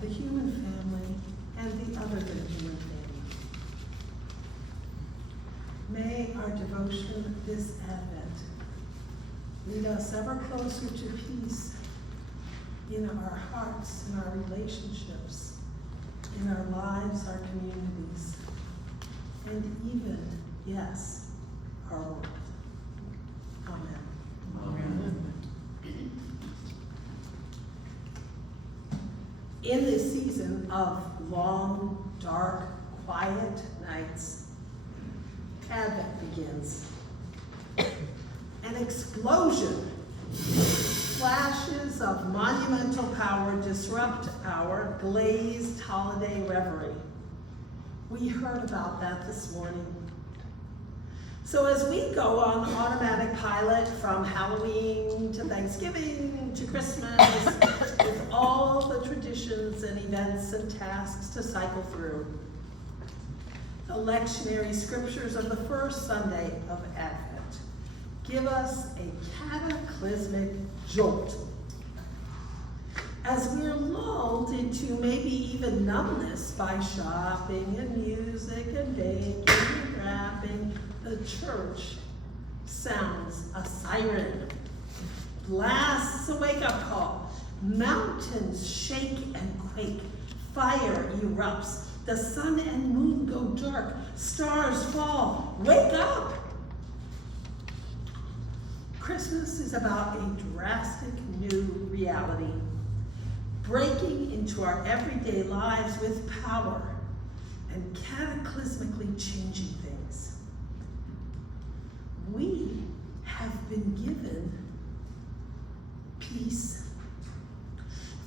the human family and the other than human family. May our devotion this Advent lead us ever closer to peace in our hearts, in our relationships, in our lives, our communities, and even, yes, our world. Amen. Amen. In this season of long, dark, quiet nights, Advent begins. An explosion. Flashes of monumental power disrupt our glazed holiday reverie. We heard about that this morning. So as we go on automatic pilot from Halloween to Thanksgiving to Christmas, with all the traditions and events and tasks to cycle through, the lectionary scriptures of the first Sunday of Advent give us a cataclysmic jolt. As we're lulled into maybe even numbness by shopping and music and baking and wrapping, the church sounds a siren, blasts a wake-up call, mountains shake and quake, fire erupts, the sun and moon go dark, stars fall, wake up! Christmas is about a drastic new reality, breaking into our everyday lives with power and cataclysmically changing things. We have been given peace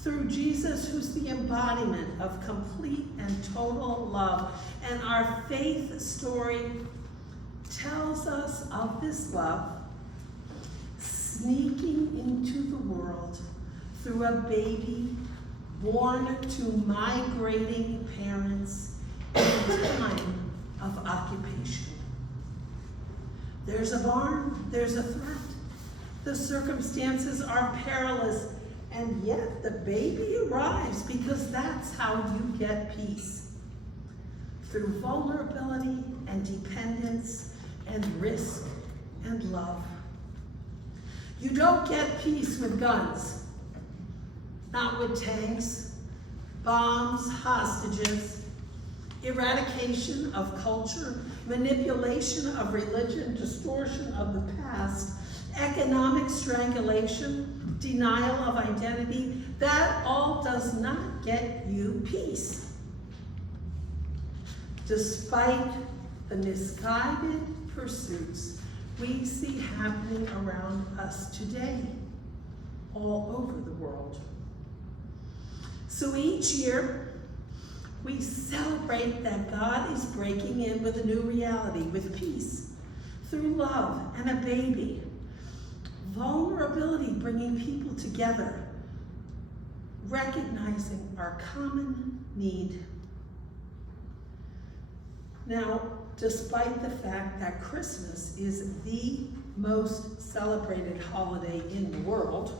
through Jesus, who's the embodiment of complete and total love. And our faith story tells us of this love sneaking into the world through a baby born to migrating parents in a time of occupation. There's a barn, there's a threat. The circumstances are perilous, and yet the baby arrives because that's how you get peace. Through vulnerability and dependence and risk and love. You don't get peace with guns, not with tanks, bombs, hostages, eradication of culture, manipulation of religion, distortion of the past, economic strangulation, denial of identity. That all does not get you peace. Despite the misguided pursuits we see happening around us today, all over the world. So each year, we celebrate that God is breaking in with a new reality, with peace, through love and a baby. Vulnerability bringing people together, recognizing our common need. Now, despite the fact that Christmas is the most celebrated holiday in the world,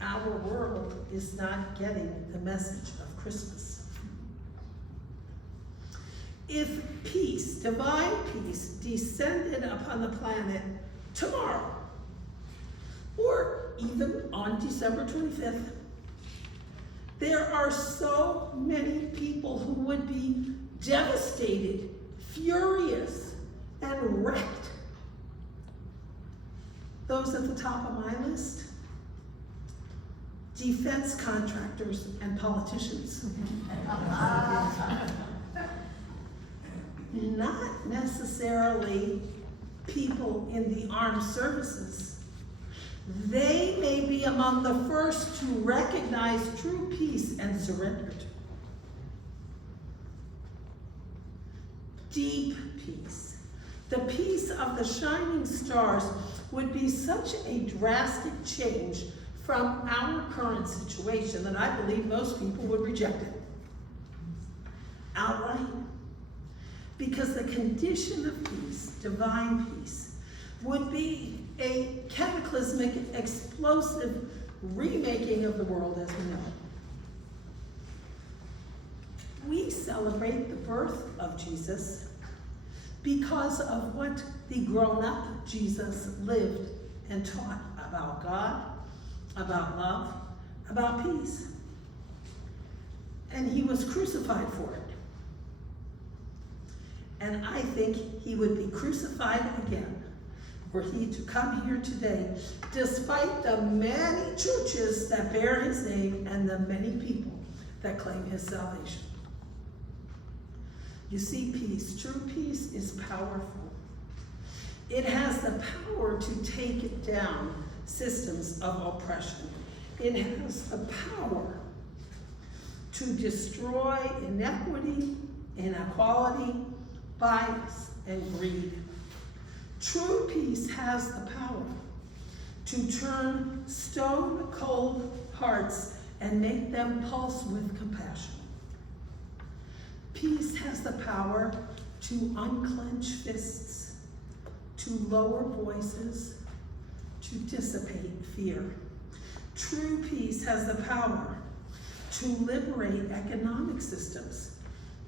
our world is not getting the message of Christmas. If peace, divine peace, descended upon the planet tomorrow, or even on December 25th, there are so many people who would be devastated, furious, and wrecked. Those at the top of my list: defense contractors and politicians. Not necessarily people in the armed services. They may be among the first to recognize true peace and surrendered. Deep peace. The peace of the shining stars would be such a drastic change from our current situation that I believe most people would reject it outright. Because the condition of peace, divine peace, would be a cataclysmic, explosive remaking of the world as we know it. we celebrate the birth of Jesus because of what the grown-up Jesus lived and taught about God, about love, about peace. And he was crucified for it. And I think he would be crucified again were he to come here today, despite the many churches that bear his name and the many people that claim his salvation. You see, peace, true peace is powerful. It has the power to take down systems of oppression. It has the power to destroy inequity, inequality, bias, and greed. True peace has the power to turn stone-cold hearts and make them pulse with compassion. Peace has the power to unclench fists, to lower voices, to dissipate fear. True peace has the power to liberate economic systems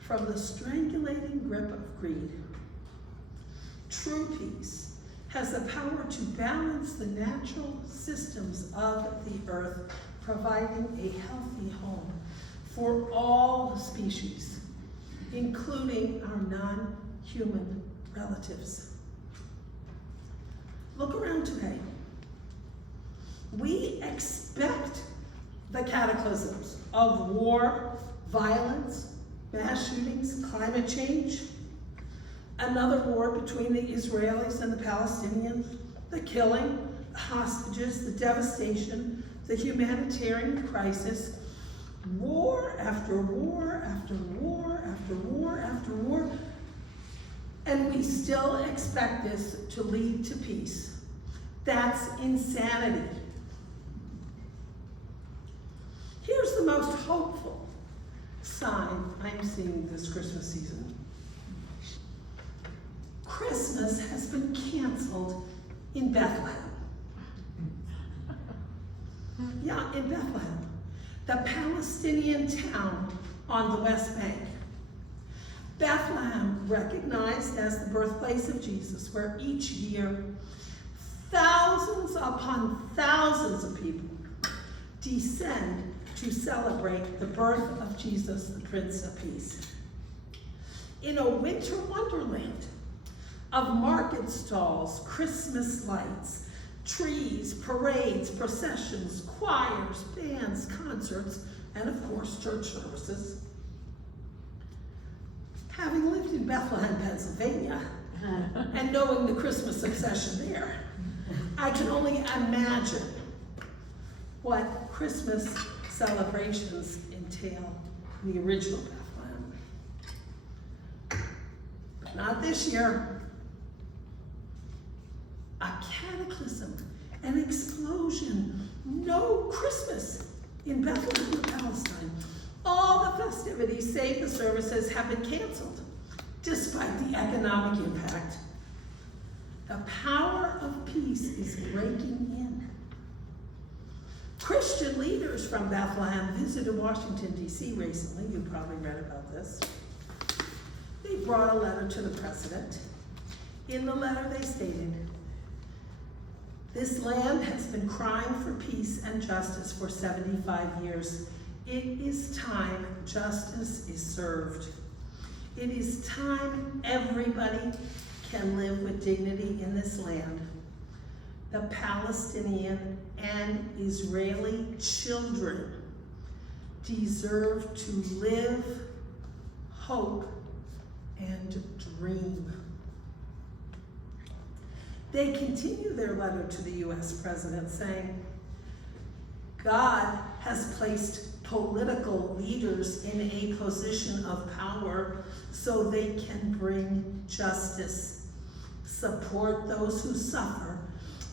from the strangulating grip of greed. True peace has the power to balance the natural systems of the earth, providing a healthy home for all species, including our non-human relatives. Look around today. We expect the cataclysms of war, violence, mass shootings, climate change, another war between the Israelis and the Palestinians, the killing, the hostages, the devastation, the humanitarian crisis, war after war after war after war after war, and we still expect this to lead to peace. That's insanity. Here's the most hopeful sign I'm seeing this Christmas season. Christmas has been canceled in Bethlehem. Yeah, in Bethlehem, the Palestinian town on the West Bank. Bethlehem, recognized as the birthplace of Jesus, where each year thousands upon thousands of people descend to celebrate the birth of Jesus, the Prince of Peace. In a winter wonderland of market stalls, Christmas lights, trees, parades, processions, choirs, bands, concerts, and of course, church services. Having lived in Bethlehem, Pennsylvania, and knowing the Christmas obsession there, I can only imagine what Christmas celebrations entail in the original Bethlehem. But not this year. A cataclysm, an explosion, no Christmas in Bethlehem, Palestine. All the festivities, save the services, have been canceled, despite the economic impact. The power of peace is breaking in. Christian leaders from Bethlehem visited Washington, D.C. recently. You probably read about this. They brought a letter to the president. In the letter they stated, "This land has been crying for peace and justice for 75 years. It is time justice is served. It is time everybody can live with dignity in this land. The Palestinian and Israeli children deserve to live, hope, and dream." They continue their letter to the U.S. president saying, "God has placed political leaders in a position of power so they can bring justice, support those who suffer,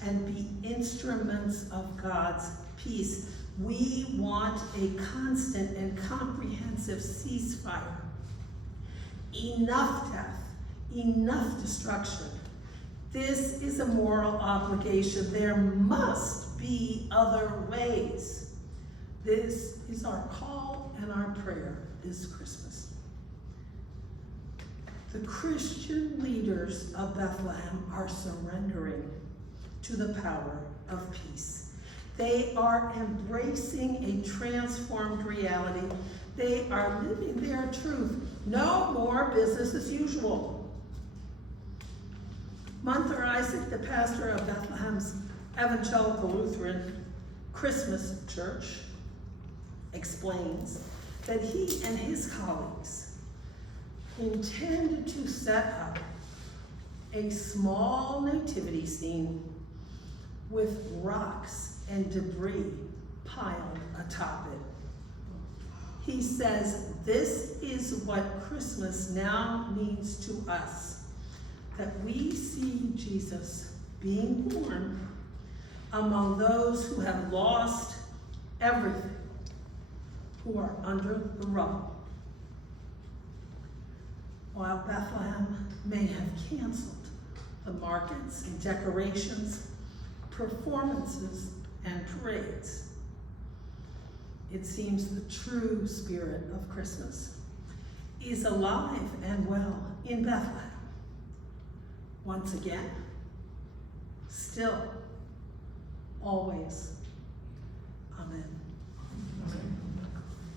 and be instruments of God's peace. We want a constant and comprehensive ceasefire. Enough death, enough destruction. This is a moral obligation. There must be other ways." This is our call and our prayer this Christmas. The Christian leaders of Bethlehem are surrendering to the power of peace. They are embracing a transformed reality. They are living their truth. No more business as usual. Munther Isaac, the pastor of Bethlehem's Evangelical Lutheran Christmas Church, explains that he and his colleagues intended to set up a small nativity scene with rocks and debris piled atop it. He says, this is what Christmas now means to us, that we see Jesus being born among those who have lost everything, who are under the rubble. While Bethlehem may have canceled the markets and decorations, performances, and parades, it seems the true spirit of Christmas is alive and well in Bethlehem. Once again, still, always. Amen.